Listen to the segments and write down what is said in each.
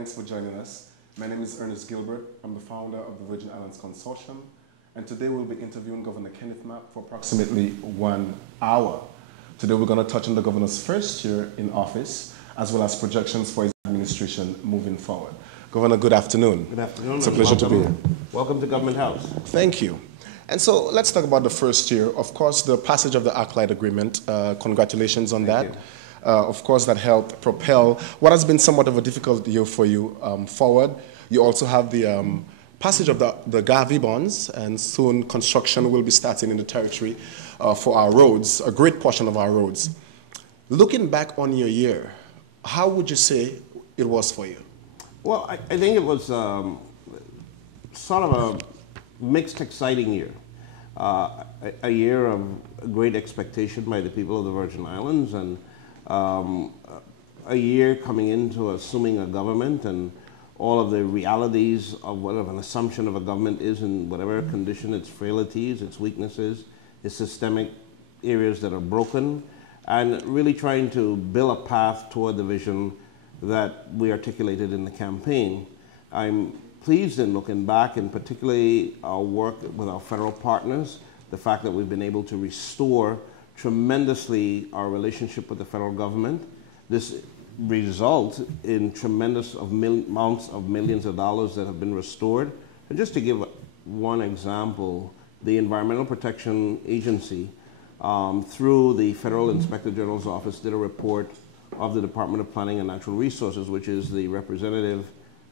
thanks for joining us. My name is Ernice Gilbert. I'm the founder of the Virgin Islands Consortium, and today we'll be interviewing Governor Kenneth Mapp for approximately 1 hour. Today we're going to touch on the governor's first year in office, as well as projections for his administration moving forward. Governor, good afternoon. Good afternoon. It's a pleasure to be here. Welcome to Government House. Thank you. And so let's talk about the first year. Of course, the passage of the Acolyte Agreement. Congratulations on that. Of course, that helped propel what has been somewhat of a difficult year for you forward. You also have the passage of the Gavi bonds, and soon construction will be starting in the territory for our roads, a great portion of our roads. Looking back on your year, how would you say it was for you? Well, I think it was sort of a mixed, exciting year. A year of great expectation by the people of the Virgin Islands, and a year coming into assuming a government and all of the realities of what an assumption of a government is in whatever condition, its frailties, its weaknesses, its systemic areas that are broken, and really trying to build a path toward the vision that we articulated in the campaign. I'm pleased in looking back, and particularly our work with our federal partners, the fact that we've been able to restore tremendously our relationship with the federal government. This results in tremendous amounts of millions of dollars that have been restored. And just to give one example, the Environmental Protection Agency, through the Federal Inspector General's office, did a report of the Department of Planning and Natural Resources, which is the representative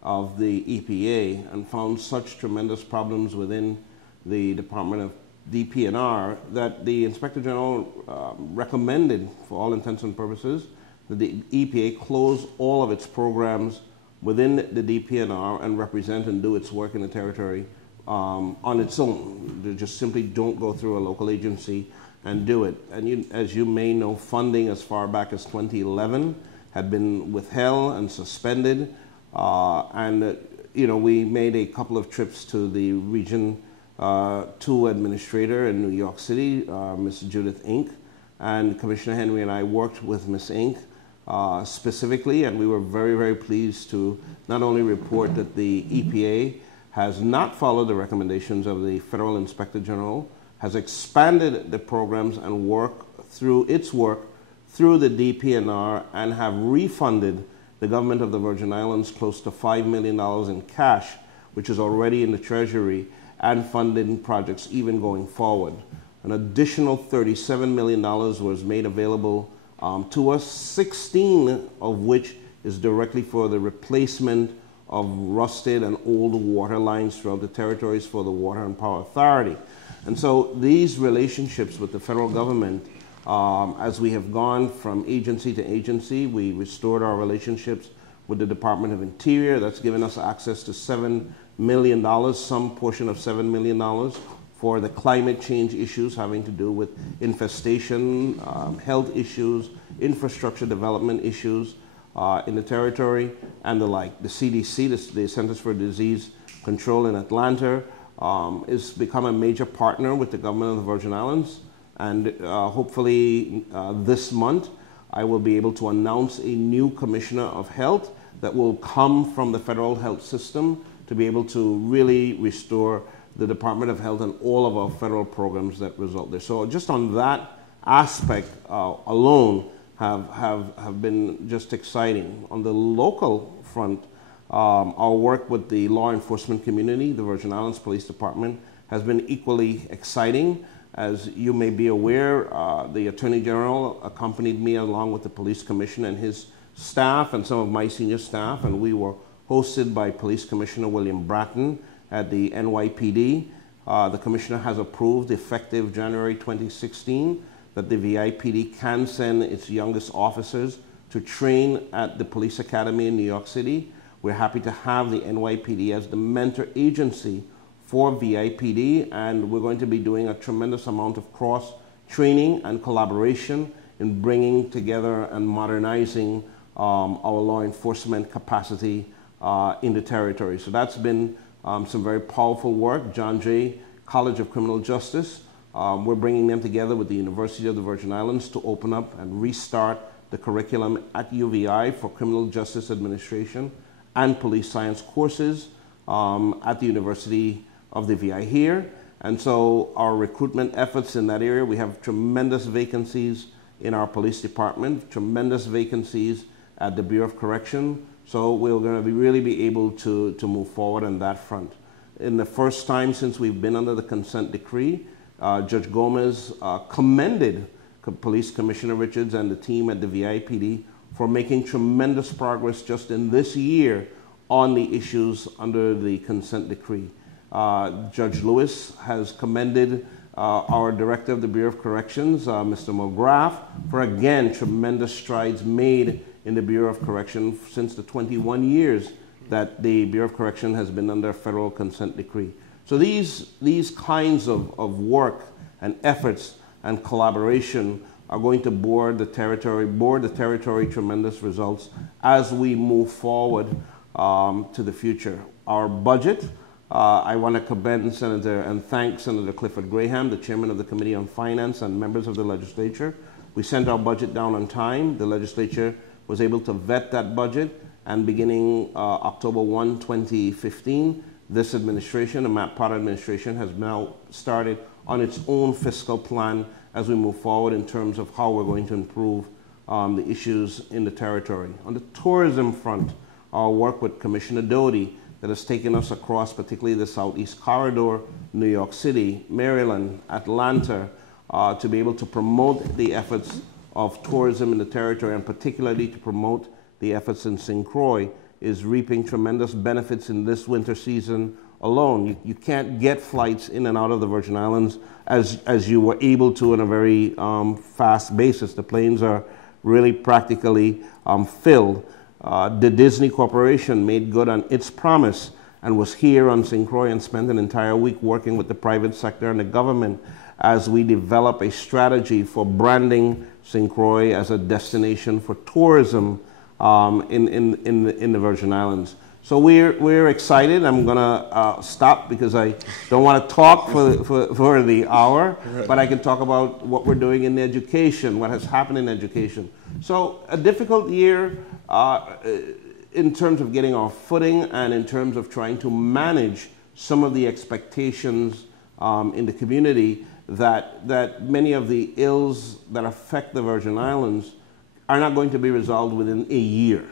of the EPA, and found such tremendous problems within the Department of DPNR that the Inspector General recommended, for all intents and purposes, that the EPA close all of its programs within the DPNR and represent and do its work in the territory on its own. They just simply don't go through a local agency and do it. And as you may know, funding as far back as 2011 had been withheld and suspended. We made a couple of trips to the Region 2 Administrator in New York City, Ms. Judith Inc., and Commissioner Henry and I worked with Ms. Inc. Specifically, and we were very, very pleased to not only report that the EPA has not followed the recommendations of the Federal Inspector General, has expanded the programs and its work through the DPNR, and have refunded the government of the Virgin Islands close to $5 million in cash, which is already in the Treasury, and funding projects even going forward. An additional $37 million was made available to us, 16 of which is directly for the replacement of rusted and old water lines throughout the territories for the Water and Power Authority. And so these relationships with the federal government, as we have gone from agency to agency, we restored our relationships with the Department of Interior. That's given us access to $7 million, some portion of $7 million for the climate change issues having to do with infestation, health issues, infrastructure development issues in the territory, and the like. The CDC, the Centers for Disease Control in Atlanta, has become a major partner with the government of the Virgin Islands, and hopefully this month I will be able to announce a new Commissioner of Health that will come from the federal health system to be able to really restore the Department of Health and all of our federal programs that result there. So just on that aspect alone have been just exciting. On the local front, our work with the law enforcement community, the Virgin Islands Police Department, has been equally exciting. As you may be aware, the Attorney General accompanied me along with the Police Commissioner and his staff and some of my senior staff, and we were hosted by Police Commissioner William Bratton at the NYPD. The Commissioner has approved, effective January 2016, that the VIPD can send its youngest officers to train at the Police Academy in New York City. We're happy to have the NYPD as the mentor agency for VIPD, and we're going to be doing a tremendous amount of cross-training and collaboration in bringing together and modernizing our law enforcement capacity in the territory. So that's been some very powerful work. John Jay College of Criminal Justice, we're bringing them together with the University of the Virgin Islands to open up and restart the curriculum at UVI for criminal justice administration and police science courses at the University of the VI here. And so our recruitment efforts in that area, we have tremendous vacancies in our police department, tremendous vacancies at the Bureau of Correction. So we're going to really be able to move forward on that front. In the first time since we've been under the consent decree, Judge Gomez commended Police Commissioner Richards and the team at the VIPD for making tremendous progress just in this year on the issues under the consent decree. Judge Lewis has commended our Director of the Bureau of Corrections, Mr. McGrath, for again tremendous strides made in the Bureau of Correction since the 21 years that the Bureau of Correction has been under federal consent decree. So these kinds of work and efforts and collaboration are going to board the territory tremendous results as we move forward to the future. Our budget, I want to commend Senator and thank Senator Clifford Graham, the chairman of the Committee on Finance, and members of the legislature. We sent our budget down on time. The legislature was able to vet that budget, and beginning October 1, 2015, this administration, the Mapp Potter administration, has now started on its own fiscal plan as we move forward in terms of how we're going to improve the issues in the territory. On the tourism front, our work with Commissioner Doty that has taken us across particularly the Southeast Corridor, New York City, Maryland, Atlanta, to be able to promote the efforts of tourism in the territory, and particularly to promote the efforts in St. Croix, is reaping tremendous benefits in this winter season alone. You can't get flights in and out of the Virgin Islands as you were able to on a very fast basis. The planes are really practically filled. The Disney Corporation made good on its promise and was here on St. Croix and spent an entire week working with the private sector and the government as we develop a strategy for branding St. Croix as a destination for tourism in the Virgin Islands. So we're excited. I'm gonna stop because I don't want to talk for the hour, but I can talk about what we're doing in education, what has happened in education. So a difficult year in terms of getting our footing and in terms of trying to manage some of the expectations in the community that many of the ills that affect the Virgin Islands are not going to be resolved within a year.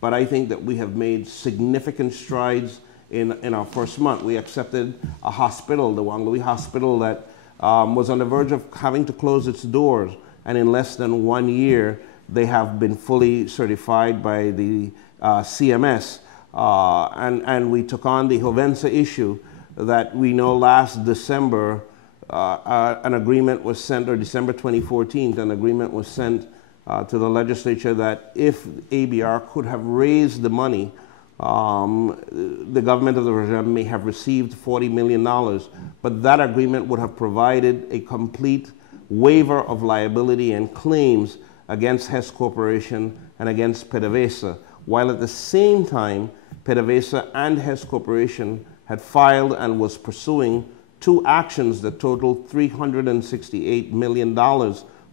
But I think that we have made significant strides in our first month. We accepted a hospital, the Wang Louis Hospital, that was on the verge of having to close its doors. And in less than 1 year, they have been fully certified by the CMS. And we took on the Jovensa issue that we know last December, an agreement was sent, or December 2014, an agreement was sent to the legislature that if ABR could have raised the money, the government of the Virgin Islands may have received $40 million, but that agreement would have provided a complete waiver of liability and claims against Hess Corporation and against PDVSA, while at the same time, PDVSA and Hess Corporation had filed and was pursuing 2 actions that totaled $368 million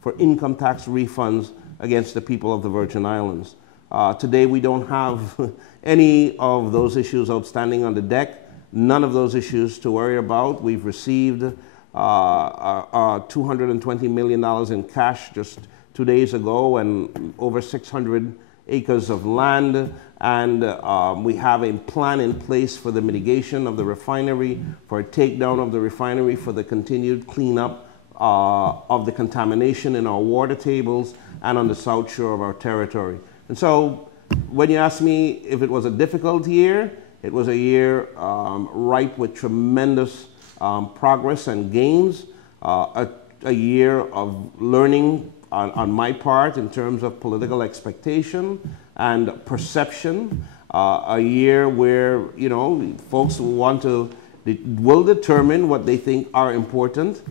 for income tax refunds against the people of the Virgin Islands. Today we don't have any of those issues outstanding on the deck, none of those issues to worry about. We've received $220 million in cash just 2 days ago, and over 600 acres of land, and we have a plan in place for the mitigation of the refinery, for a takedown of the refinery, for the continued cleanup of the contamination in our water tables and on the south shore of our territory. And so when you ask me if it was a difficult year, it was a year ripe with tremendous progress and gains, a year of learning on my part in terms of political expectation and perception, a year where, you know, folks will determine what they think are important.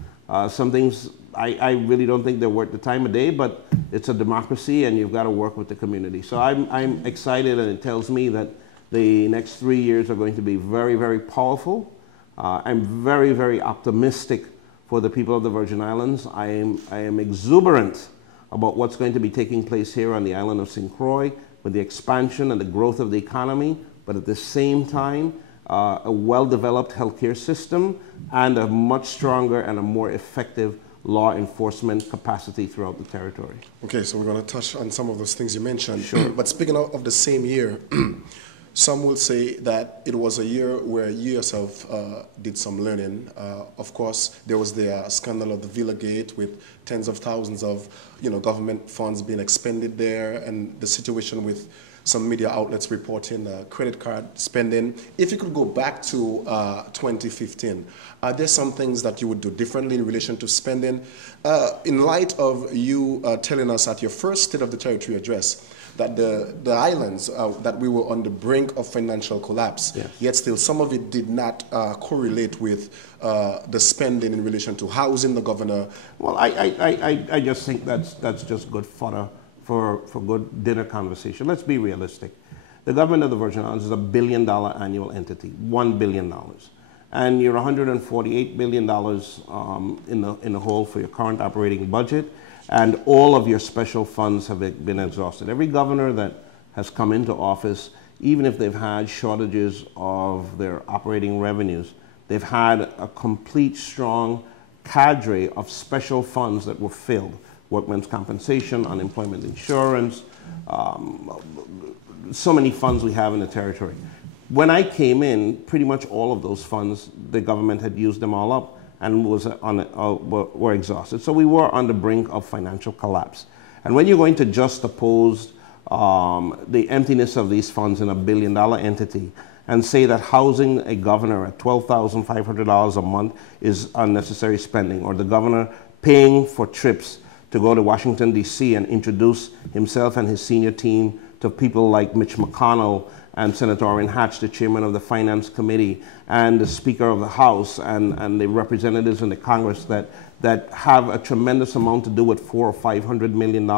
Some things I really don't think they're worth the time of day, but it's a democracy and you've got to work with the community. So I'm excited, and it tells me that the next 3 years are going to be very, very powerful. I'm very, very optimistic for the people of the Virgin Islands. I am exuberant about what's going to be taking place here on the island of St. Croix with the expansion and the growth of the economy, but at the same time, a well-developed healthcare system and a much stronger and a more effective law enforcement capacity throughout the territory. Okay, so we're going to touch on some of those things you mentioned. Sure. But speaking of the same year, some will say that it was a year where you yourself did some learning. Of course, there was the scandal of the Villa Gate with tens of thousands of government funds being expended there, and the situation with some media outlets reporting credit card spending. If you could go back to 2015, are there some things that you would do differently in relation to spending? In light of you telling us at your first State of the Territory address that the islands, that we were on the brink of financial collapse, yes, yet still some of it did not correlate with the spending in relation to housing the governor. Well, I just think that's just good fodder for good dinner conversation. Let's be realistic. The government of the Virgin Islands is $1 billion annual entity, $1 billion. And you're $148 billion in the hole for your current operating budget, and all of your special funds have been exhausted. Every governor that has come into office, even if they've had shortages of their operating revenues, they've had a complete strong cadre of special funds that were filled. Workmen's compensation, unemployment insurance, so many funds we have in the territory. When I came in, pretty much all of those funds, the government had used them all up and were exhausted. So we were on the brink of financial collapse. And when you're going to juxtapose the emptiness of these funds in $1 billion entity and say that housing a governor at $12,500 a month is unnecessary spending, or the governor paying for trips to go to Washington, D.C. and introduce himself and his senior team to people like Mitch McConnell and Senator Orrin Hatch, the chairman of the Finance Committee, and the Speaker of the House, and the representatives in the Congress that have a tremendous amount to do with $400 or $500 million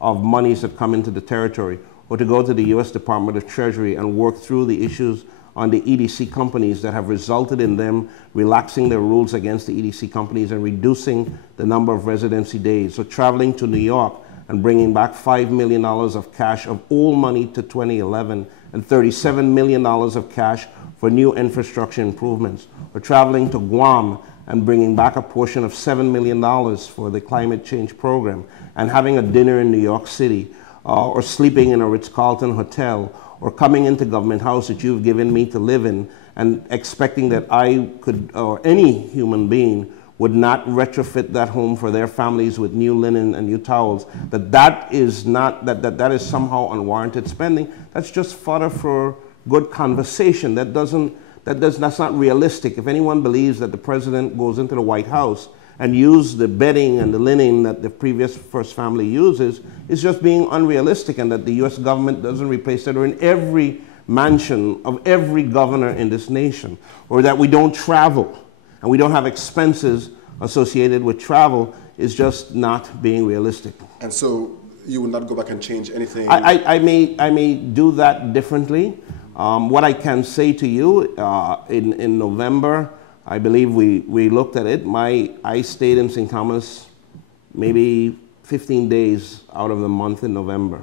of monies that come into the territory, or to go to the U.S. Department of Treasury and work through the issues on the EDC companies that have resulted in them relaxing their rules against the EDC companies and reducing the number of residency days. So traveling to New York and bringing back $5 million of cash of all money to 2011 and $37 million of cash for new infrastructure improvements. Or traveling to Guam and bringing back a portion of $7 million for the climate change program, and having a dinner in New York City, or sleeping in a Ritz-Carlton hotel, or coming into Government House that you've given me to live in and expecting that I could, or any human being, would not retrofit that home for their families with new linen and new towels, that is somehow unwarranted spending. That's just fodder for good conversation. That's not realistic. If anyone believes that the president goes into the White House and use the bedding and the linen that the previous first family uses, is just being unrealistic, and that the U.S. government doesn't replace it, or in every mansion of every governor in this nation, or that we don't travel and we don't have expenses associated with travel, is just not being realistic. And so you will not go back and change anything? I may do that differently. What I can say to you, in November, I believe we looked at it. I stayed in St. Thomas maybe 15 days out of the month in November,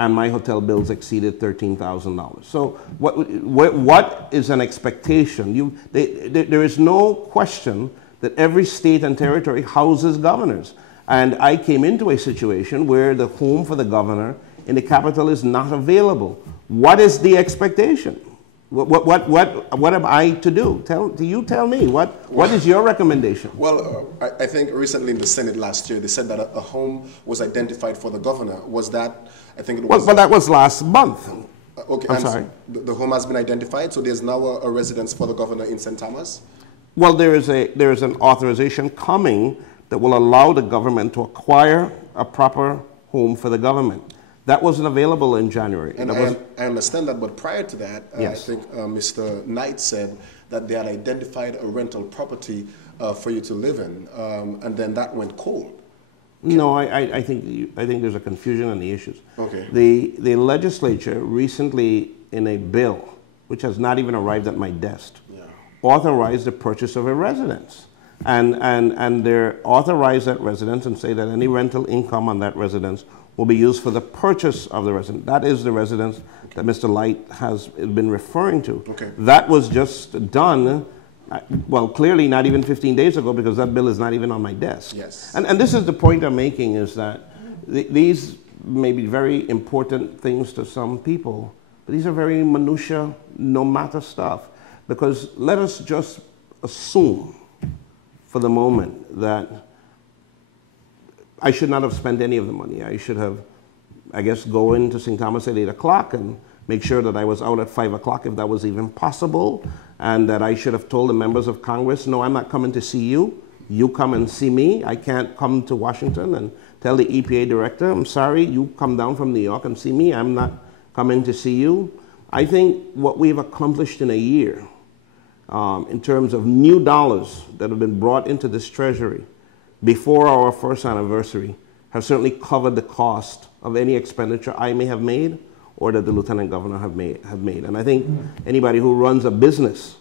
and my hotel bills exceeded $13,000. So what is an expectation? There is no question that every state and territory houses governors. And I came into a situation where the home for the governor in the capital is not available. What is the expectation? What am I to do? Tell me. What is your recommendation? Well, I think recently in the Senate last year, they said that a home was identified for the governor. Was that, I think it was... Well, that was last month. Okay, I'm sorry. The home has been identified, so there's now a residence for the governor in St. Thomas? Well, there is an authorization coming that will allow the government to acquire a proper home for the government. That wasn't available in January. And I understand that, but prior to that, yes. I think Mr. Knight said that they had identified a rental property for you to live in, and then that went cold. No, I think there's a confusion on the issues. Okay. The legislature recently, in a bill, which has not even arrived at my desk, authorized the purchase of a residence. and they're authorized that residence and say that any rental income on that residence will be used for the purchase of the residence. That is the residence that Mr. Light has been referring to. Okay. That was just done, well, clearly not even 15 days ago, because that bill is not even on my desk. Yes. And this is the point I'm making, is that these may be very important things to some people, but these are very minutia, no matter stuff. Because let us just assume for the moment that I should not have spent any of the money. I should have, I guess, go into St. Thomas at 8 o'clock and make sure that I was out at 5 o'clock if that was even possible, and that I should have told the members of Congress, no, I'm not coming to see you. You come and see me. I can't come to Washington and tell the EPA director, I'm sorry, you come down from New York and see me. I'm not coming to see you. I think what we've accomplished in a year, in terms of new dollars that have been brought into this treasury before our first anniversary, have certainly covered the cost of any expenditure I may have made or that the Lieutenant Governor have made. And I think anybody who runs a business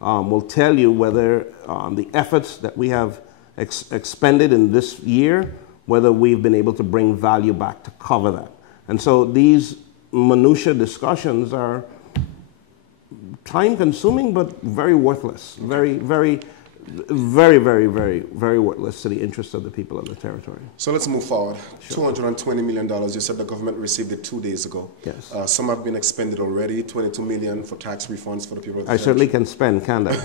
will tell you whether the efforts that we have expended in this year, whether we've been able to bring value back to cover that. And so these minutia discussions are time-consuming, but very worthless, very worthless to the interests of the people of the territory. So let's move forward. Sure. $220 million, you said the government received it 2 days ago. Yes. Some have been expended already, $22 million for tax refunds for the people of the I certainly can spend, can't I?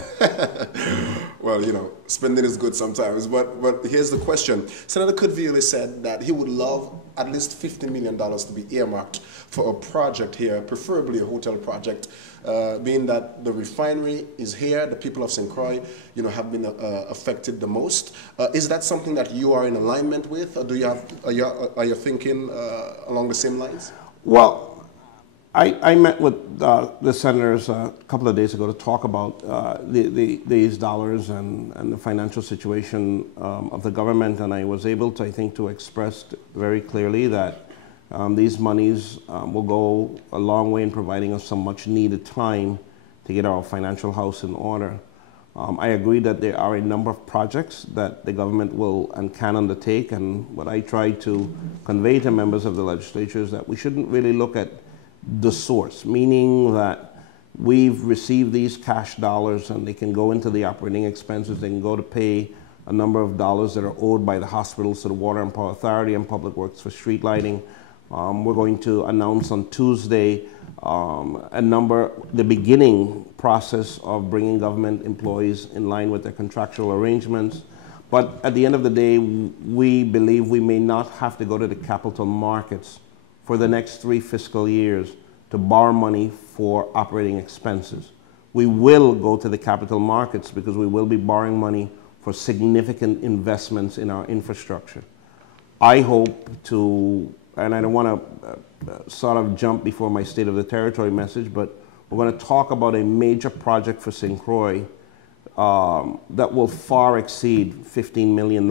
Well, you know, spending is good sometimes, but here's the question. Senator Kudvili said that he would love at least $50 million to be earmarked for a project here, preferably a hotel project, being that the refinery is here, the people of St. Croix, you know, have been affected the most. Is that something that you are in alignment with, or do you have, are you thinking along the same lines? Well, I met with the senators a couple of days ago to talk about these dollars and the financial situation of the government, and I was able to, I think, to express very clearly that these monies will go a long way in providing us some much needed time to get our financial house in order. I agree that there are a number of projects that the government will and can undertake, and what I try to convey to members of the legislature is that we shouldn't really look at the source, meaning that we've received these cash dollars and they can go into the operating expenses, they can go to pay a number of dollars that are owed by the hospitals to the Water and Power Authority and Public Works for street lighting. We're going to announce on Tuesday the beginning process of bringing government employees in line with their contractual arrangements. But at the end of the day, we believe we may not have to go to the capital markets for the next 3 fiscal years to borrow money for operating expenses. We will go to the capital markets because we will be borrowing money for significant investments in our infrastructure. I hope to, and I don't want to sort of jump before my State of the Territory message, but we're going to talk about a major project for St. Croix that will far exceed $15 million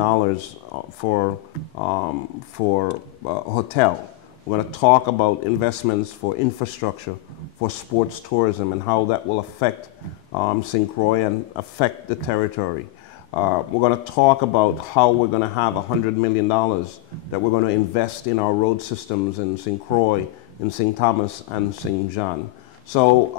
for a hotel. We're going to talk about investments for infrastructure, for sports tourism, and how that will affect St. Croix and affect the territory. We're going to talk about how we're going to have $100 million that we're going to invest in our road systems in St. Croix, in St. Thomas, and St. John. So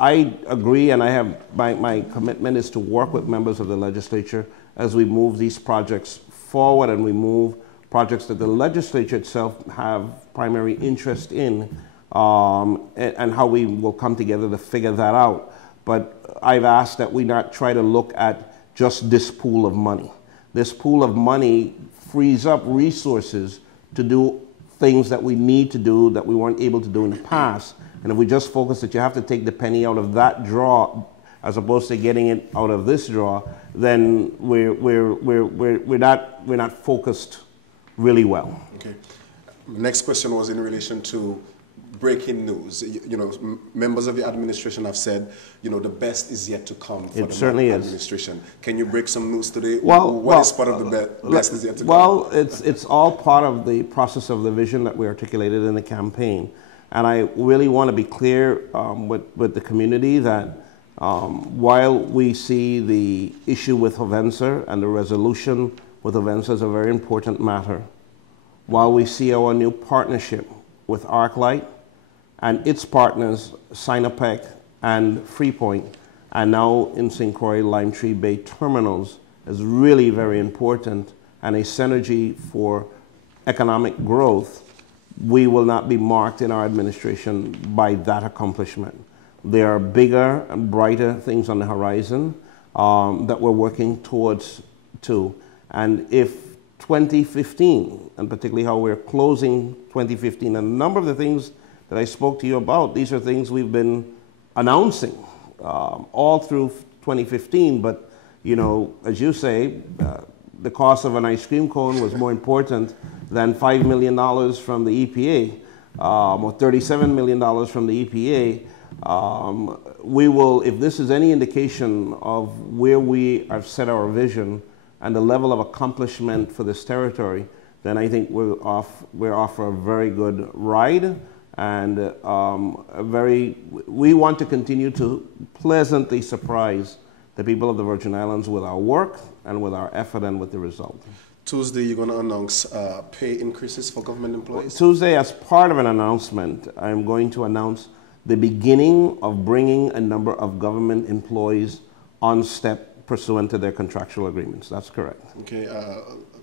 I agree, and I have my commitment is to work with members of the legislature as we move these projects forward and we move projects that the legislature itself have primary interest in, and how we will come together to figure that out. But I've asked that we not try to look at just this pool of money. This pool of money frees up resources to do things that we need to do that we weren't able to do in the past. And if we just focus that you have to take the penny out of that drawer as opposed to getting it out of this drawer, then we're not focused really well. Okay. Next question was in relation to breaking news. You know, members of the administration have said, you know, the best is yet to come for the administration. Can you break some news today? What is part of the best is yet to come? Well, it's all part of the process of the vision that we articulated in the campaign. And I really want to be clear with the community that While we see the issue with Hovensa and the resolution with Hovensa is a very important matter, while we see our new partnership with ArcLight and its partners, Sinopec and Freepoint, and now in St. Croix, Lime Tree Bay terminals is really very important and a synergy for economic growth, we will not be marked in our administration by that accomplishment. There are bigger and brighter things on the horizon that we're working towards too. And if 2015, and particularly how we're closing 2015, and a number of the things that I spoke to you about, these are things we've been announcing all through 2015, but you know, as you say, the cost of an ice cream cone was more important than $5 million from the EPA, or $37 million from the EPA. We will, if this is any indication of where we have set our vision and the level of accomplishment for this territory, then I think we're off for a very good ride, and we want to continue to pleasantly surprise the people of the Virgin Islands with our work and with our effort and with the result. Tuesday, you're going to announce pay increases for government employees? Tuesday, as part of an announcement, I'm going to announce the beginning of bringing a number of government employees on step pursuant to their contractual agreements. That's correct. Okay,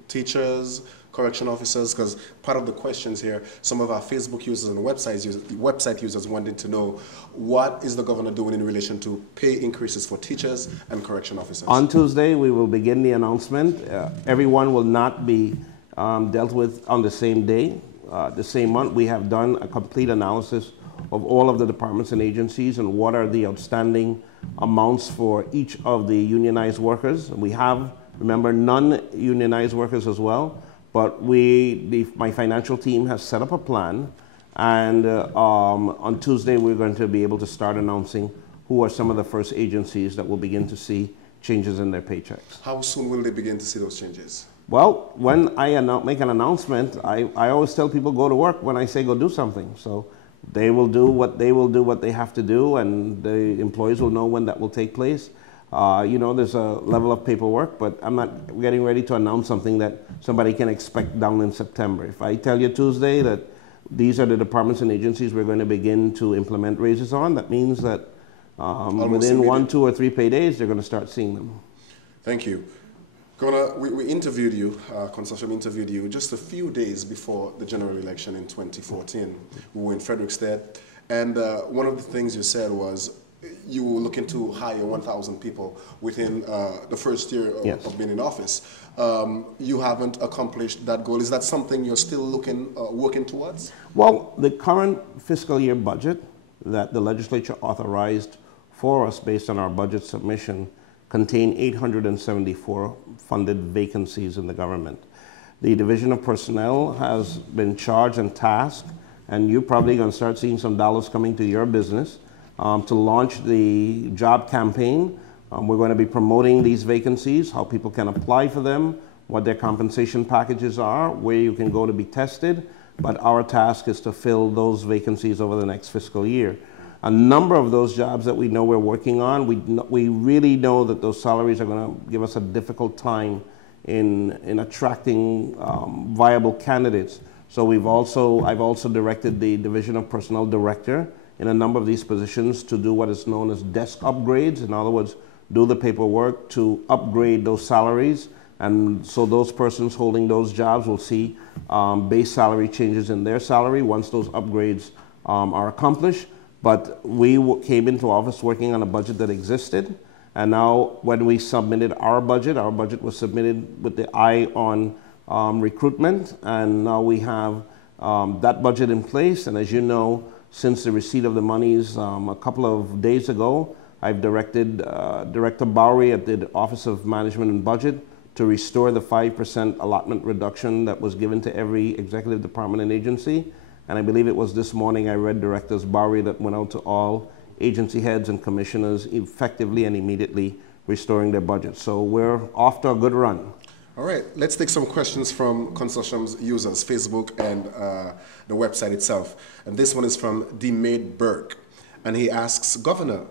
teachers, correction officers, because part of the questions here, some of our Facebook users and website users wanted to know what is the governor doing in relation to pay increases for teachers and correction officers? On Tuesday, we will begin the announcement. Everyone will not be dealt with on the same day, the same month. We have done a complete analysis of all of the departments and agencies and what are the outstanding amounts for each of the unionized workers. We have, remember, non-unionized workers as well, but my financial team has set up a plan, and on Tuesday we're going to be able to start announcing who are some of the first agencies that will begin to see changes in their paychecks. How soon will they begin to see those changes? Well, when I make an announcement, I always tell people go to work when I say go do something. So they will do what they have to do, and the employees will know when that will take place. You know, there's a level of paperwork, but I'm not getting ready to announce something that somebody can expect down in September. If I tell you Tuesday that these are the departments and agencies we're going to begin to implement raises on, that means that within 1, 2, or 3 pay days, they're going to start seeing them. Thank you. Governor, we interviewed you, Consortium interviewed you just a few days before the general election in 2014. We were in Frederiksted, and one of the things you said was you were looking to hire 1,000 people within the first year of being in office. You haven't accomplished that goal. Is that something you're still working towards? Well, the current fiscal year budget that the legislature authorized for us based on our budget submission contain 874 funded vacancies in the government. The Division of Personnel has been charged and tasked, and you're probably going to start seeing some dollars coming to your business to launch the job campaign. We're going to be promoting these vacancies, how people can apply for them, what their compensation packages are, where you can go to be tested, but our task is to fill those vacancies over the next fiscal year. A number of those jobs that we know we're working on, we really know that those salaries are going to give us a difficult time in attracting viable candidates. So I've also directed the Division of Personnel Director in a number of these positions to do what is known as desk upgrades. In other words, do the paperwork to upgrade those salaries. And so those persons holding those jobs will see base salary changes in their salary once those upgrades are accomplished. But we came into office working on a budget that existed, and now when we submitted our budget was submitted with the eye on recruitment, and now we have that budget in place. And as you know, since the receipt of the monies a couple of days ago, I've directed Director Bowery at the Office of Management and Budget to restore the 5% allotment reduction that was given to every executive department and agency. And I believe it was this morning I read Director Bowery that went out to all agency heads and commissioners effectively and immediately restoring their budget. So we're off to a good run. All right, let's take some questions from Consortium's users, Facebook and the website itself. And this one is from D. Maid Burke. And he asks, Governor,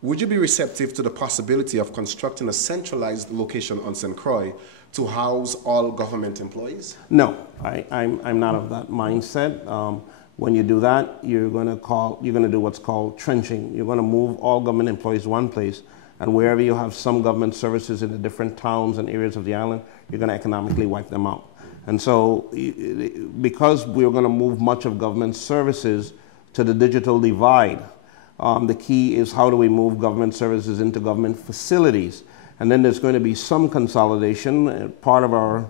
would you be receptive to the possibility of constructing a centralized location on St. Croix to house all government employees? No, I'm not of that mindset. When you do that, you're going to do what's called trenching. You're going to move all government employees one place, and wherever you have some government services in the different towns and areas of the island, you're going to economically wipe them out. And so, because we're going to move much of government services to the digital divide, the key is how do we move government services into government facilities? And then there's going to be some consolidation. Part of our,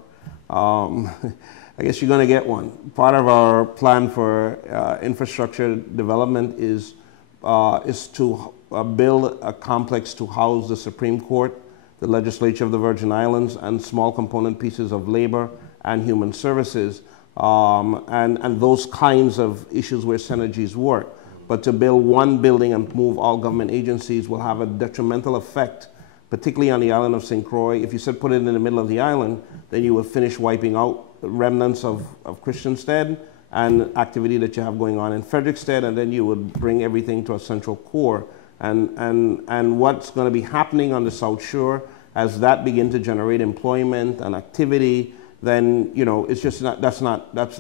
I guess you're going to get one. Part of our plan for infrastructure development is to build a complex to house the Supreme Court, the legislature of the Virgin Islands, and small component pieces of labor and human services, and those kinds of issues where synergies work. But to build one building and move all government agencies will have a detrimental effect, particularly on the island of St. Croix. If you said put it in the middle of the island, then you would finish wiping out remnants of Christiansted and activity that you have going on in Frederickstead, and then you would bring everything to a central core. And what's going to be happening on the South Shore as that begin to generate employment and activity, then, you know, it's just not,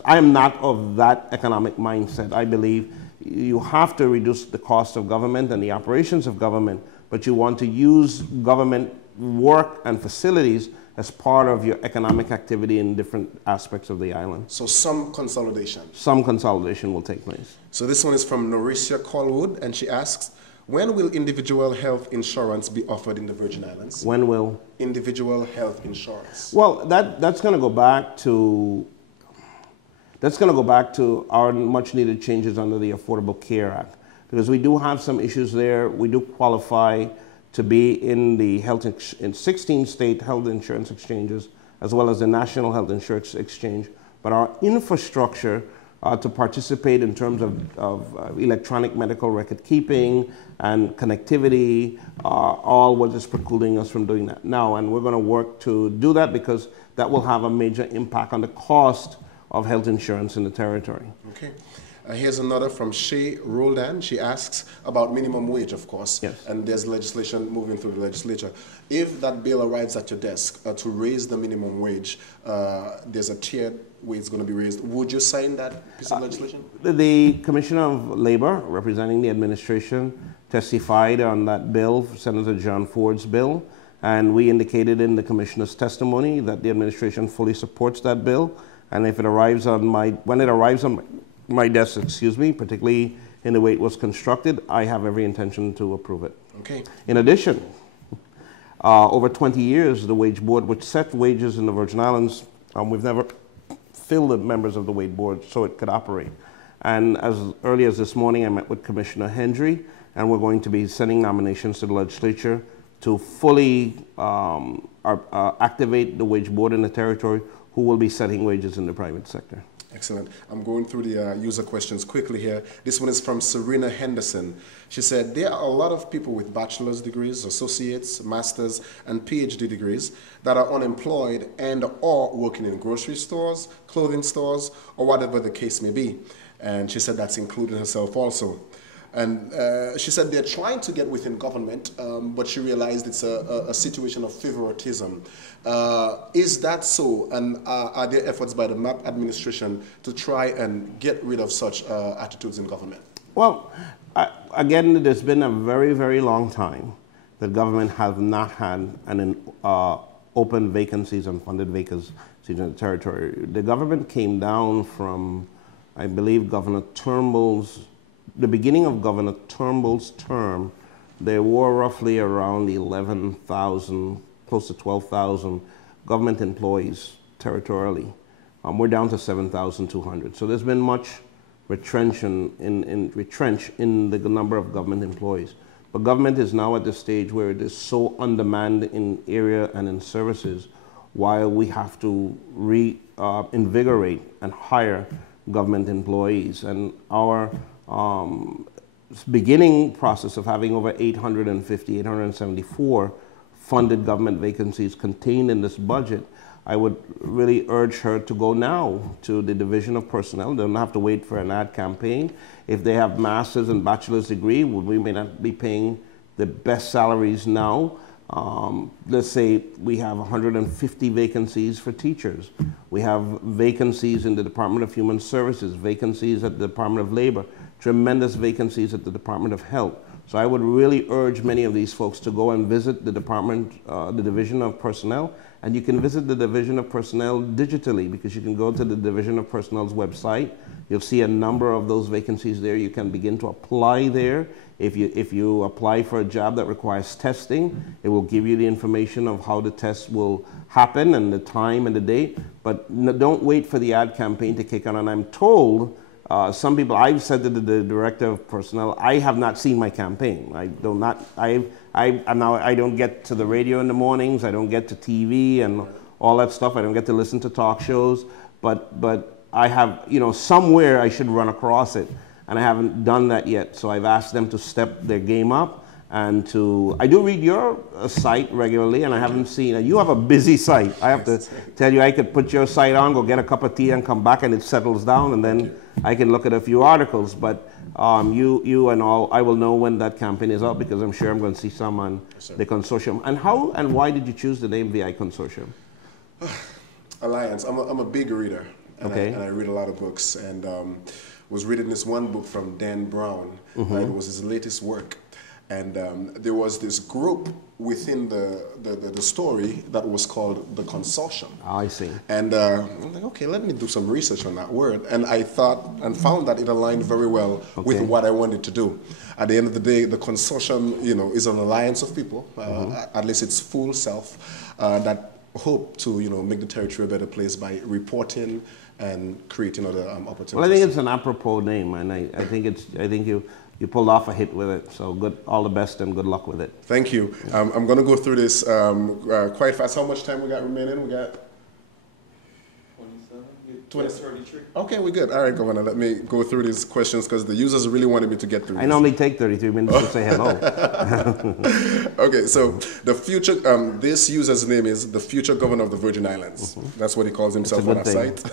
I am not of that economic mindset. I believe you have to reduce the cost of government and the operations of government, but you want to use government work and facilities as part of your economic activity in different aspects of the island. So some consolidation. Some consolidation will take place. So this one is from Norisia Colwood, and she asks, when will individual health insurance be offered in the Virgin Islands? When will? Individual health insurance. Well, that's going to go back to our much needed changes under the Affordable Care Act, because we do have some issues there. We do qualify to be in the in 16 state health insurance exchanges, as well as the National Health Insurance Exchange. But our infrastructure to participate in terms of electronic medical record keeping and connectivity all what is precluding us from doing that now. And we're going to work to do that because that will have a major impact on the cost of health insurance in the territory. Okay. Here's another from Shay Roldan. She asks about minimum wage, of course. Yes. And there's legislation moving through the legislature. If that bill arrives at your desk to raise the minimum wage, there's a tiered way it's going to be raised. Would you sign that piece of legislation? The Commissioner of Labor, representing the administration, testified on that bill, Senator John Ford's bill, and we indicated in the Commissioner's testimony that the administration fully supports that bill. And if it arrives on when it arrives on my desk, particularly in the way it was constructed, I have every intention to approve it. Okay. In addition, over 20 years, the Wage Board, which set wages in the Virgin Islands, we've never filled the members of the Wage Board so it could operate. And as early as this morning, I met with Commissioner Hendry, and we're going to be sending nominations to the legislature to fully activate the Wage Board in the territory, who will be setting wages in the private sector. Excellent. I'm going through the user questions quickly here. This one is from Serena Henderson. She said, there are a lot of people with bachelor's degrees, associates, masters, and PhD degrees that are unemployed and or working in grocery stores, clothing stores, or whatever the case may be. And she said that's including herself also. And she said they're trying to get within government, but she realized it's a situation of favoritism. Is that so? And are there efforts by the Mapp administration to try and get rid of such attitudes in government? Well, again, there's been a very, very long time that government has not had open vacancies and funded vacancies in the territory. The government came down from, I believe, Governor Turnbull's the beginning of Governor Turnbull's term. There were roughly around 11,000, close to 12,000 government employees territorially. We're down to 7,200. So there's been much retrench in the number of government employees. But government is now at the stage where it is so on demand in area and in services, while we have to reinvigorate and hire government employees. And our beginning process of having over 874 funded government vacancies contained in this budget, I would really urge her to go now to the Division of Personnel. They don't have to wait for an ad campaign. If they have master's and bachelor's degree, we may not be paying the best salaries now. Let's say we have 150 vacancies for teachers. We have vacancies in the Department of Human Services, vacancies at the Department of Labor, tremendous vacancies at the Department of Health. So I would really urge many of these folks to go and visit the department, the Division of Personnel, and you can visit the Division of Personnel digitally, because you can go to the Division of Personnel's website. You'll see a number of those vacancies there. You can begin to apply there. If you apply for a job that requires testing, it will give you the information of how the test will happen and the time and the date. But don't wait for the ad campaign to kick on. And I'm told some people, I've said to the Director of Personnel, I have not seen my campaign. I don't get to the radio in the mornings. I don't get to TV and all that stuff. I don't get to listen to talk shows. But I have, somewhere I should run across it. And I haven't done that yet. So I've asked them to step their game up and I do read your site regularly, and I haven't seen, and you have a busy site. I have to tell you, I could put your site on, go get a cup of tea and come back and it settles down, and then I can look at a few articles. But you and all, I will know when that campaign is up, because I'm sure I'm going to see some on the consortium. And how and why did you choose the name VI Consortium? Alliance. I'm a big reader, and, okay. I read a lot of books, and was reading this one book from Dan Brown. It was his latest work. And there was this group within the story that was called the Consortium. I see. And I'm like, okay, let me do some research on that word. And I thought and found that it aligned very well with what I wanted to do. At the end of the day, the Consortium, is an alliance of people, at least its full self, that hope to, make the territory a better place by reporting and creating other opportunities. Well, I think it's an apropos name, and I think you pulled off a hit with it. So good, all the best, and good luck with it. Thank you. I'm going to go through this quite fast. How much time we got remaining? We got 33. Okay, we're good. All right, Governor, let me go through these questions, because the users really wanted me to get through this. I normally take 33 minutes to say hello. Okay, so the future, this user's name is the future governor of the Virgin Islands. That's what he calls himself on our site.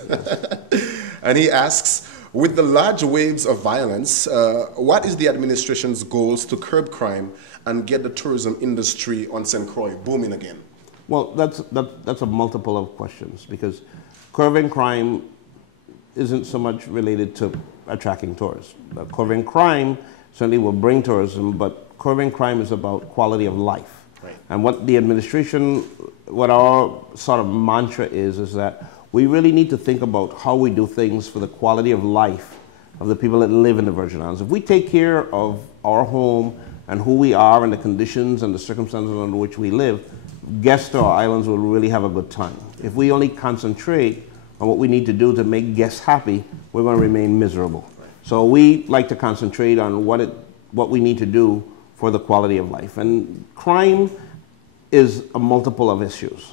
And he asks, with the large waves of violence, what is the administration's goals to curb crime and get the tourism industry on St. Croix booming again? Well, that's a multiple of questions, because curbing crime isn't so much related to attracting tourists. Curbing crime certainly will bring tourism, but curbing crime is about quality of life. Right. And what the administration, what our sort of mantra is that we really need to think about how we do things for the quality of life of the people that live in the Virgin Islands. If we take care of our home and who we are and the conditions and the circumstances under which we live, guests to our islands will really have a good time. If we only concentrate on what we need to do to make guests happy, we're going to remain miserable. So we like to concentrate on what we need to do for the quality of life. And crime is a multiple of issues.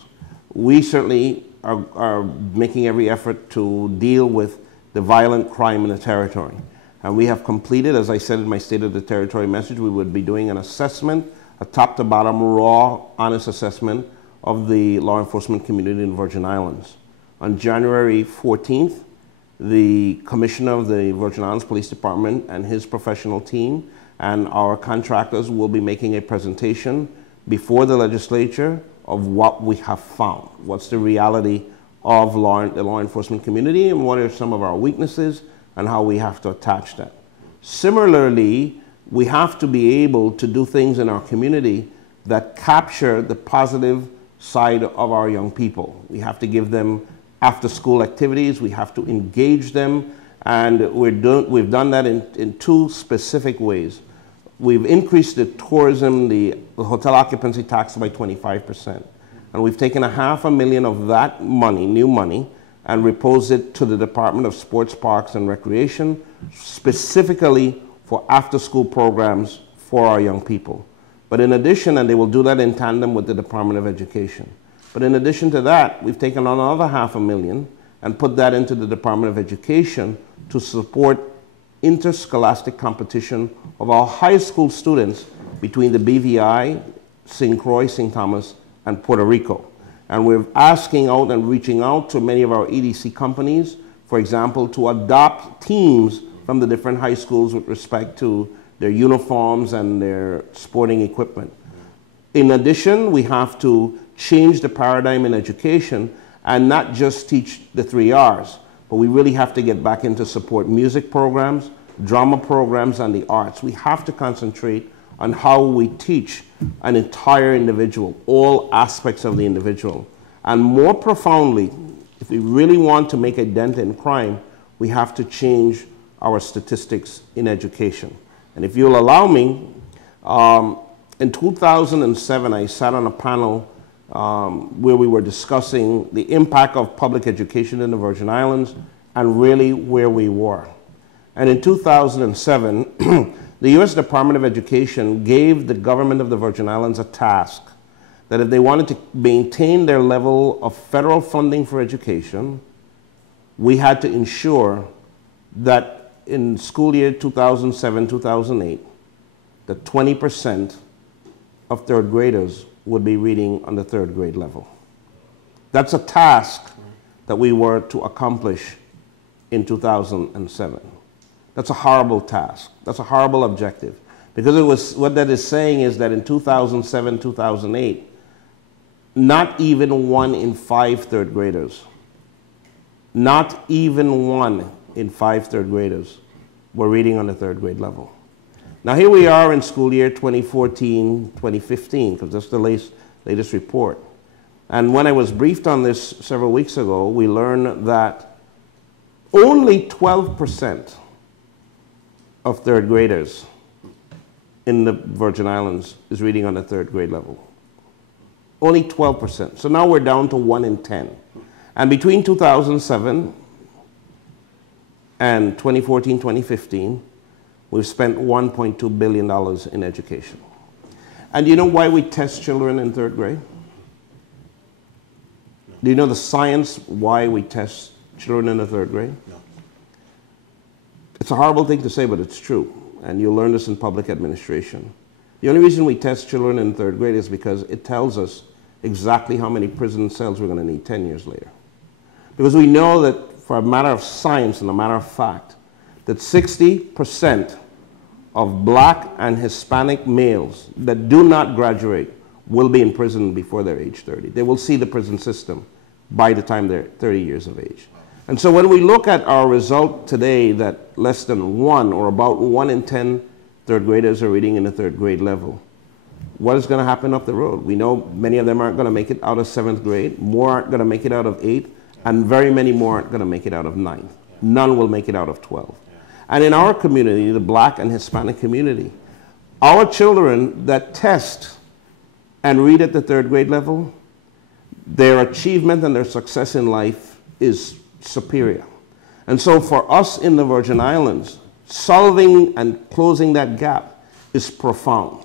We certainly are making every effort to deal with the violent crime in the territory. And we have completed, as I said in my State of the Territory message, we would be doing an assessment, a top-to-bottom, raw, honest assessment of the law enforcement community in the Virgin Islands. On January 14th, the Commissioner of the Virgin Islands Police Department and his professional team and our contractors will be making a presentation before the legislature of what we have found. What's the reality of the law enforcement community, and what are some of our weaknesses and how we have to attach that. Similarly, we have to be able to do things in our community that capture the positive side of our young people. We have to give them after-school activities. We have to engage them, and we've done that in two specific ways. We've increased the tourism, the hotel occupancy tax by 25%. And we've taken $500,000 of that money, new money, and reposed it to the Department of Sports, Parks, and Recreation, specifically for after-school programs for our young people. But in addition, and they will do that in tandem with the Department of Education. But in addition to that, we've taken on another $500,000 and put that into the Department of Education to support interscholastic competition of our high school students between the BVI, St. Croix, St. Thomas, and Puerto Rico. And we're asking out and reaching out to many of our EDC companies, for example, to adopt teams from the different high schools with respect to their uniforms and their sporting equipment. In addition, we have to change the paradigm in education and not just teach the 3 R's, but we really have to get back into support music programs, drama programs, and the arts. We have to concentrate on how we teach an entire individual, all aspects of the individual. And more profoundly, if we really want to make a dent in crime, we have to change our statistics in education. And if you'll allow me, in 2007, I sat on a panel where we were discussing the impact of public education in the Virgin Islands and really where we were. And in 2007, the U.S. Department of Education gave the government of the Virgin Islands a task that if they wanted to maintain their level of federal funding for education, we had to ensure that in school year 2007-2008, that 20% of third graders would be reading on the 3rd grade level. That's a task that we were to accomplish in 2007. That's a horrible task. That's a horrible objective. Because it was, what that is saying is that in 2007, 2008, not even 1 in 5 third graders, not even 1 in 5 third graders were reading on the 3rd grade level. Now here we are in school year 2014-2015, because that's the latest report. And when I was briefed on this several weeks ago, we learned that only 12% of 3rd graders in the Virgin Islands is reading on the 3rd grade level. Only 12%. So now we're down to 1 in 10. And between 2007 and 2014-2015, we've spent $1.2 billion in education. And do you know why we test children in 3rd grade? Do you know the science why we test children in the 3rd grade? No. It's a horrible thing to say, but it's true. And you'll learn this in public administration. The only reason we test children in 3rd grade is because it tells us exactly how many prison cells we're going to need 10 years later. Because we know that for a matter of science and a matter of fact, that 60% of black and Hispanic males that do not graduate will be in prison before they're age 30. They will see the prison system by the time they're 30 years of age. And so when we look at our result today that less than 1 or about 1 in 10 3rd graders are reading in the 3rd grade level, what is going to happen up the road? We know many of them aren't going to make it out of 7th grade, more aren't going to make it out of 8th, and very many more aren't going to make it out of 9th. None will make it out of 12. And in our community, the black and Hispanic community, our children that test and read at the 3rd grade level, their achievement and their success in life is superior. And so for us in the Virgin Islands, solving and closing that gap is profound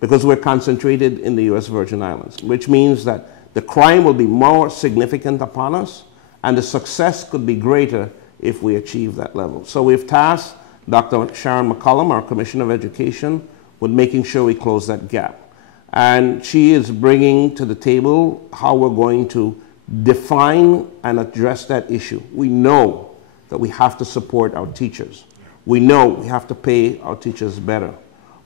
because we're concentrated in the U.S. Virgin Islands, which means that the crime will be more significant upon us and the success could be greater if we achieve that level. So we've tasked Dr. Sharon McCollum, our Commissioner of Education, with making sure we close that gap. And she is bringing to the table how we're going to define and address that issue. We know that we have to support our teachers. We know we have to pay our teachers better.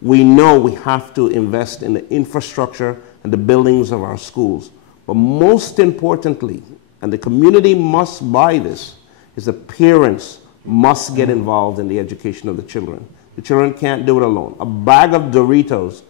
We know we have to invest in the infrastructure and the buildings of our schools. But most importantly, and the community must buy this, is the parents must get involved in the education of the children. The children can't do it alone. A bag of Doritos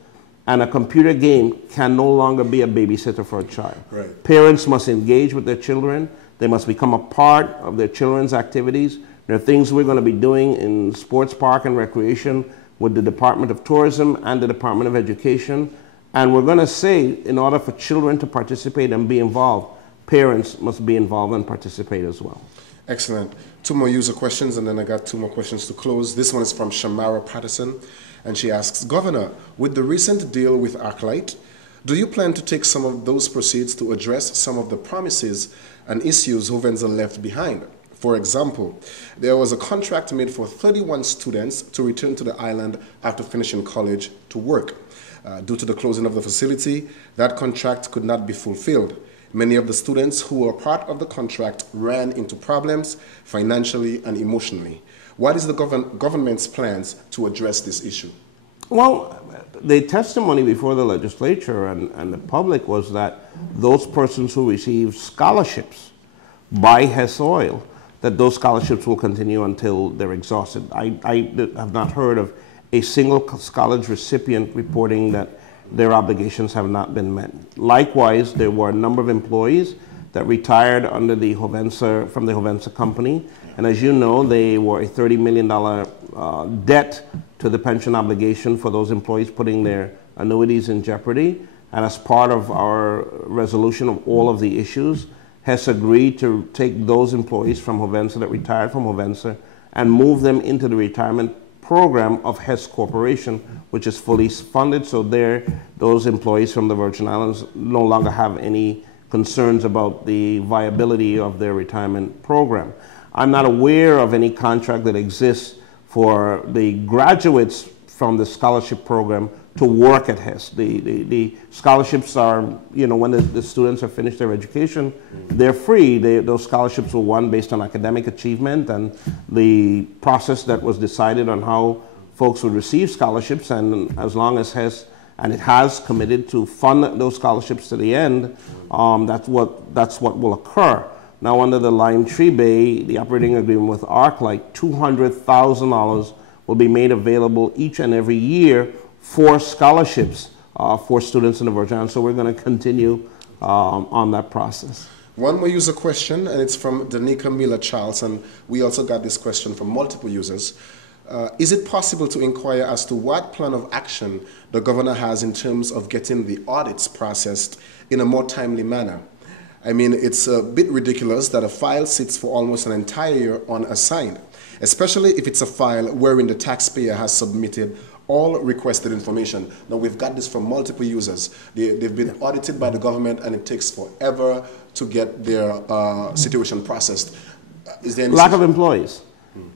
and a computer game can no longer be a babysitter for a child. Right. Parents must engage with their children. They must become a part of their children's activities. There are things we're going to be doing in sports park and recreation with the Department of Tourism and the Department of Education. And we're going to say, in order for children to participate and be involved, parents must be involved and participate as well. Excellent. 2 more user questions, and then I got 2 more questions to close. This one is from Shamara Patterson, and she asks, Governor, with the recent deal with ArcLight, do you plan to take some of those proceeds to address some of the promises and issues Hovenza left behind? For example, there was a contract made for 31 students to return to the island after finishing college to work. Due to the closing of the facility, that contract could not be fulfilled. Many of the students who were part of the contract ran into problems financially and emotionally. What is the government's plans to address this issue? Well, the testimony before the legislature and the public was that those persons who receive scholarships by Hess Oil, that those scholarships will continue until they're exhausted. I have not heard of a single scholarship recipient reporting that their obligations have not been met. Likewise, there were a number of employees that retired under the from the Hovensa company, and as you know, they were a $30 million debt to the pension obligation for those employees, putting their annuities in jeopardy. And as part of our resolution of all of the issues, Hess agreed to take those employees from Hovensa that retired from Hovensa and move them into the retirement program of Hess Corporation, which is fully funded. So those employees from the Virgin Islands no longer have any concerns about the viability of their retirement program. I'm not aware of any contract that exists for the graduates from the scholarship program to work at Hess. The scholarships are, you know, when the students have finished their education, they're free. Those scholarships were won based on academic achievement and the process that was decided on how folks would receive scholarships. And as long as Hess, and it has committed to fund those scholarships to the end, that's what will occur. Now, under the Lime Tree Bay, the operating agreement with ArcLight, $200,000 will be made available each and every year for scholarships for students in the Virgin Islands. So we're going to continue on that process. One more user question, and it's from Danica Miller Charles, and we also got this question from multiple users. Is it possible to inquire as to what plan of action the governor has in terms of getting the audits processed in a more timely manner? I mean, it's a bit ridiculous that a file sits for almost an entire year unassigned, especially if it's a file wherein the taxpayer has submitted all requested information. Now, we've got this from multiple users. They've been audited by the government, and it takes forever to get their situation processed. Is there any lack of employees?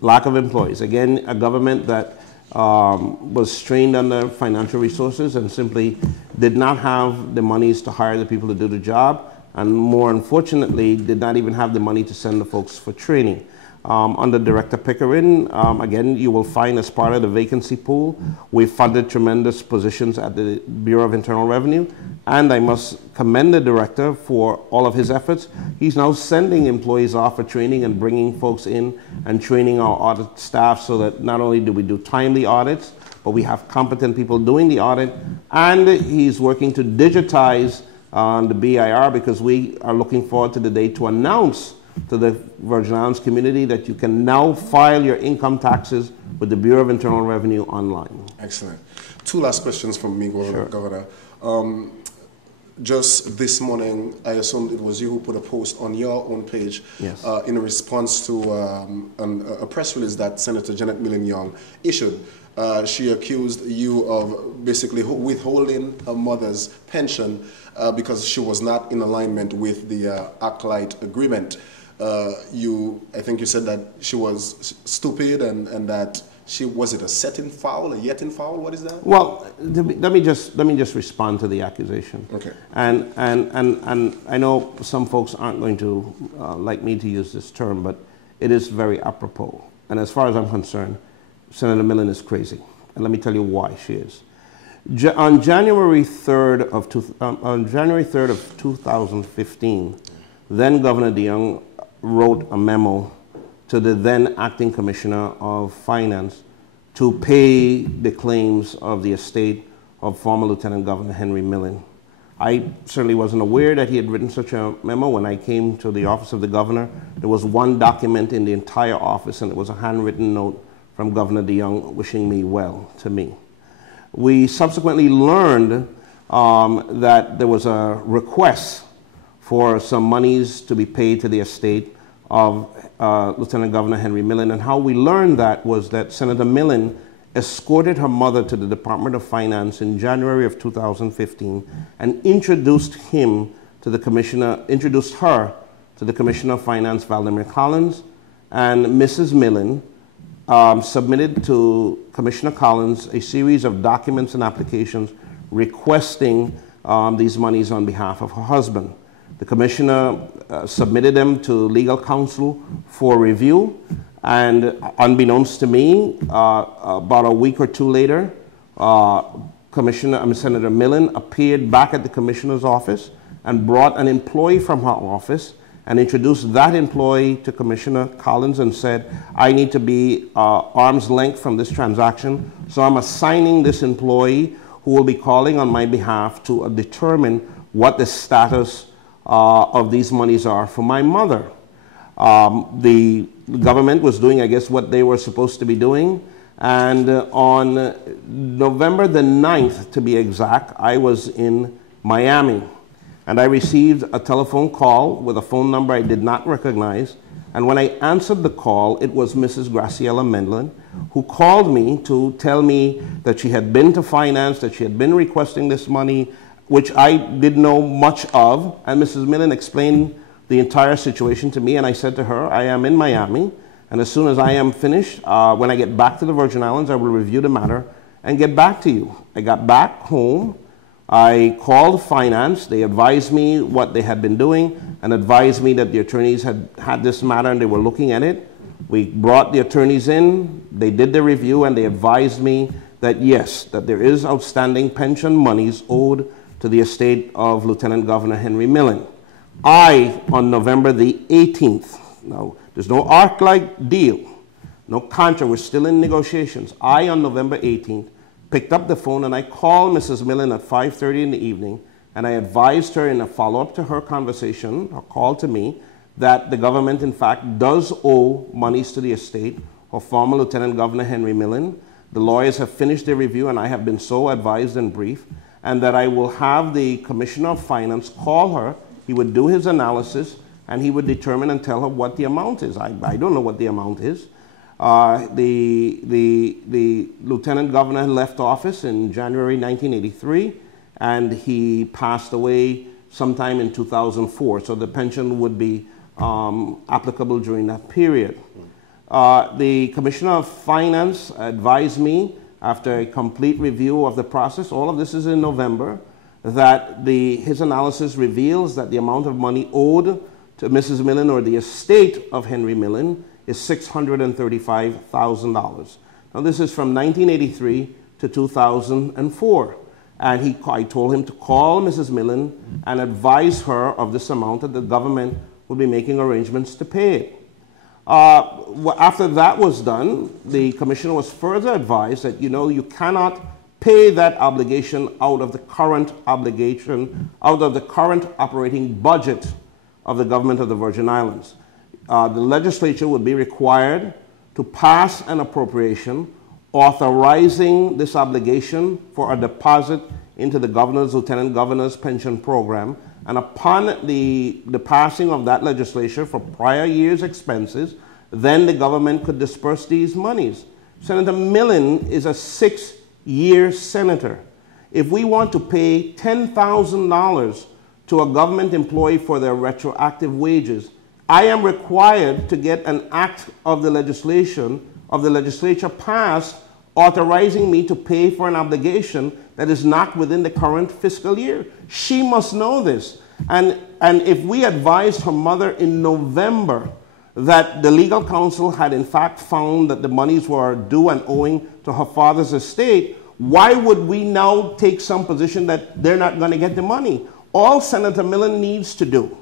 Lack of employees. Again, a government that was strained under financial resources and simply did not have the monies to hire the people to do the job, and more unfortunately, did not even have the money to send the folks for training. Under Director Pickering, again, you will find as part of the vacancy pool, we funded tremendous positions at the Bureau of Internal Revenue, and I must commend the director for all of his efforts. He's now sending employees off for training and bringing folks in and training our audit staff so that not only do we do timely audits, but we have competent people doing the audit, and he's working to digitize the BIR, because we are looking forward to the day to announce to the Virgin Islands community that you can now file your income taxes with the Bureau of Internal Revenue online. Excellent. Two last questions from me, Governor. Sure. Just this morning, I assumed it was you who put a post on your own page, yes, in response to a press release that Senator Janet Millen-Young issued. She accused you of basically withholding her mother's pension because she was not in alignment with the ArcLight agreement. I think you said that she was stupid and that was it a set-in foul, a yet-in foul? What is that? Well, let me just respond to the accusation. Okay. And I know some folks aren't going to like me to use this term, but it is very apropos. And as far as I'm concerned, Senator Millen is crazy, and let me tell you why she is. On January 3rd of 2015, then Governor DeYoung wrote a memo to the then acting Commissioner of Finance to pay the claims of the estate of former Lieutenant Governor Henry Millen. I certainly wasn't aware that he had written such a memo. When I came to the office of the governor, there was one document in the entire office, and it was a handwritten note from Governor DeYoung wishing me well to me. We subsequently learned that there was a request for some monies to be paid to the estate of Lieutenant Governor Henry Millen, and how we learned that was that Senator Millen escorted her mother to the Department of Finance in January of 2015 and introduced her to the Commissioner of Finance, Valdemar Collins, and Mrs. Millen submitted to Commissioner Collins a series of documents and applications requesting these monies on behalf of her husband. The Commissioner submitted them to legal counsel for review, and unbeknownst to me, about a week or two later, Senator Millen appeared back at the commissioner's office and brought an employee from her office and introduced that employee to Commissioner Collins and said, I need to be arm's length from this transaction, so I'm assigning this employee who will be calling on my behalf to determine what the status of these monies are for my mother. The government was doing, I guess, what they were supposed to be doing. And on November the 9th, to be exact, I was in Miami. And I received a telephone call with a phone number I did not recognize. And when I answered the call, it was Mrs. Graciela Mendlin, who called me to tell me that she had been to finance, that she had been requesting this money, which I didn't know much of. And Mrs. Mendlin explained the entire situation to me. And I said to her, I am in Miami. And as soon as I am finished, when I get back to the Virgin Islands, I will review the matter and get back to you. I got back home. I called finance. They advised me what they had been doing and advised me that the attorneys had this matter and they were looking at it. We brought the attorneys in. They did the review and they advised me that yes, that there is outstanding pension monies owed to the estate of Lieutenant Governor Henry Millen. I, on November the 18th, now there's no ArcLight deal, no contract, we're still in negotiations. I, on November 18th, picked up the phone and I called Mrs. Millen at 5:30 in the evening and I advised her in a follow-up to her conversation, her call to me, that the government in fact does owe monies to the estate of former Lieutenant Governor Henry Millen. The lawyers have finished their review and I have been so advised and briefed, and that I will have the Commissioner of Finance call her. He would do his analysis and he would determine and tell her what the amount is. I don't know what the amount is. The Lieutenant Governor left office in January 1983, and he passed away sometime in 2004. So the pension would be applicable during that period. The Commissioner of Finance advised me, after a complete review of the process, all of this is in November, that his analysis reveals that the amount of money owed to Mrs. Millen or the estate of Henry Millen is $635,000. Now this is from 1983 to 2004. And I told him to call Mrs. Millen and advise her of this amount that the government would be making arrangements to pay it. After that was done, the commissioner was further advised that, you know, you cannot pay that obligation out of the current obligation, out of the current operating budget of the government of the Virgin Islands. The legislature would be required to pass an appropriation authorizing this obligation for a deposit into the governor's, lieutenant governor's pension program. And upon the passing of that legislation for prior year's expenses, then the government could disperse these monies. Senator Millen is a 6-year senator. If we want to pay $10,000 to a government employee for their retroactive wages, I am required to get an act of the legislature passed authorizing me to pay for an obligation that is not within the current fiscal year. She must know this. And if we advised her mother in November that the legal counsel had in fact found that the monies were due and owing to her father's estate, why would we now take some position that they're not going to get the money? All Senator Millen needs to do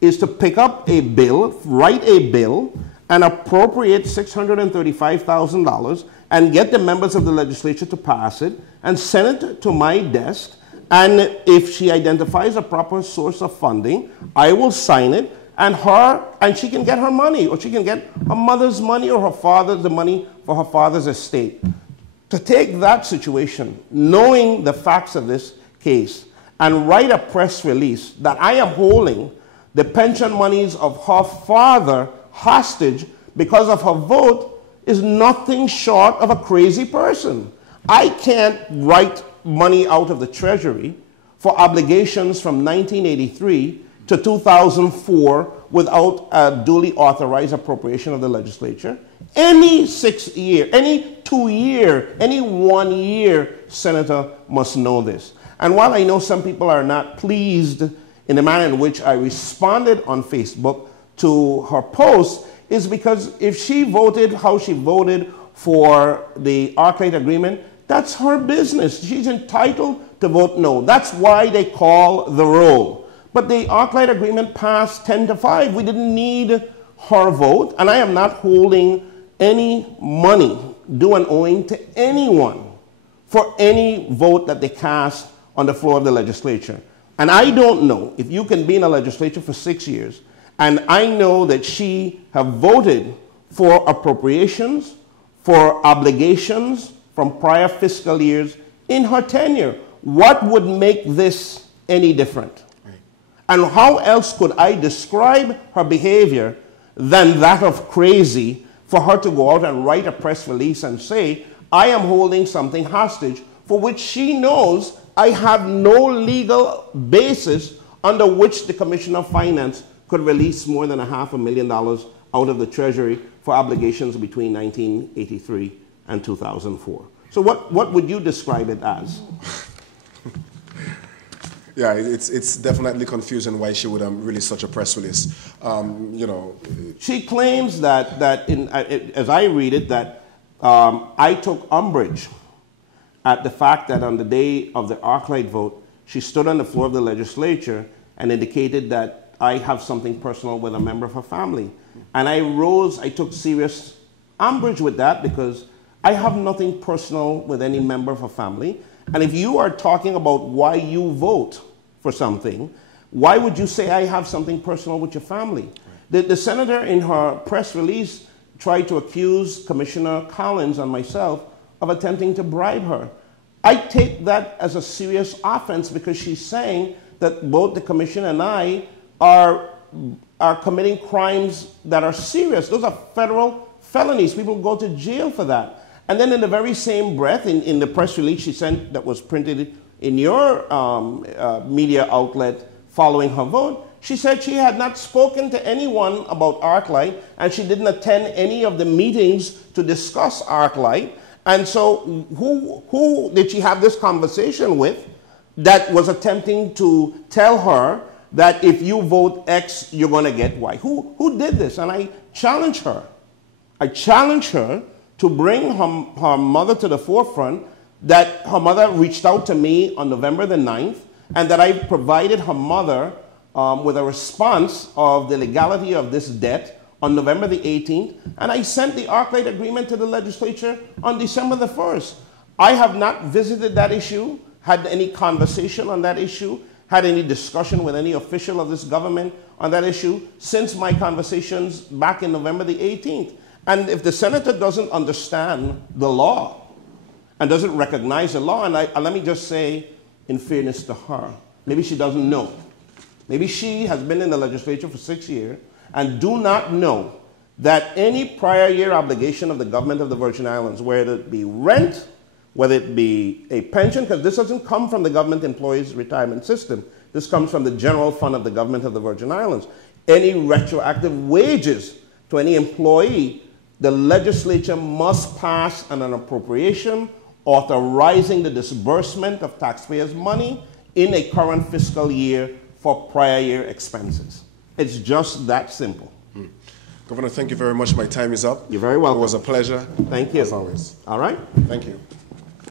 is to pick up a bill, write a bill, and appropriate $635,000 and get the members of the legislature to pass it and send it to my desk. And if she identifies a proper source of funding, I will sign it, and she can get her money, or she can get her mother's money or the money for her father's estate. To take that situation, knowing the facts of this case, and write a press release that I am holding the pension monies of her father hostage because of her vote is nothing short of a crazy person. I can't write money out of the Treasury for obligations from 1983 to 2004 without a duly authorized appropriation of the legislature. Any 6-year, any 2-year, any 1-year senator must know this. And while I know some people are not pleased in the manner in which I responded on Facebook to her post, is because if she voted how she voted for the ArcLight agreement, That's her business. She's entitled to vote no. That's why they call the roll. But the ArcLight agreement passed 10-5. We didn't need her vote, and I am not holding any money due and owing to anyone for any vote that they cast on the floor of the legislature. And I don't know if you can be in a legislature for 6 years, and I know that she have voted for appropriations, for obligations from prior fiscal years in her tenure. What would make this any different? Right. And how else could I describe her behavior than that of crazy for her to go out and write a press release and say, I am holding something hostage for which she knows I have no legal basis under which the Commissioner of Finance could release more than $500,000 out of the Treasury for obligations between 1983 and 2004. So what would you describe it as? Yeah, it's definitely confusing why she would release such a press release. You know, she claims that as I read it, that I took umbrage at the fact that on the day of the ArcLight vote, she stood on the floor of the legislature and indicated that I have something personal with a member of her family. And I took serious umbrage with that because I have nothing personal with any member of her family. And if you are talking about why you vote for something, why would you say I have something personal with your family? Right. The senator in her press release tried to accuse Commissioner Collins and myself of attempting to bribe her. I take that as a serious offense because she's saying that both the commission and I are committing crimes that are serious. Those are federal felonies. People go to jail for that. And then in the very same breath, in the press release she sent that was printed in your media outlet following her vote, she said she had not spoken to anyone about ArcLight and she didn't attend any of the meetings to discuss ArcLight. And so who did she have this conversation with that was attempting to tell her that if you vote X, you're going to get Y? Who did this? And I challenge her. I challenge her to bring her mother to the forefront, that her mother reached out to me on November the 9th, and that I provided her mother with a response of the legality of this debt on November the 18th, and I sent the ArcLight agreement to the legislature on December the 1st. I have not visited that issue, had any conversation on that issue, had any discussion with any official of this government on that issue since my conversations back in November the 18th. And if the senator doesn't understand the law and doesn't recognize the law, and let me just say, in fairness to her, maybe she doesn't know. Maybe she has been in the legislature for 6 years and do not know that any prior year obligation of the government of the Virgin Islands, whether it be rent, whether it be a pension, because this doesn't come from the government employees retirement system. This comes from the general fund of the government of the Virgin Islands. Any retroactive wages to any employee, the legislature must pass an appropriation authorizing the disbursement of taxpayers' money in a current fiscal year for prior year expenses. It's just that simple. Governor, thank you very much. My time is up. You're very welcome. It was a pleasure. Thank you. As always. All right. Thank you.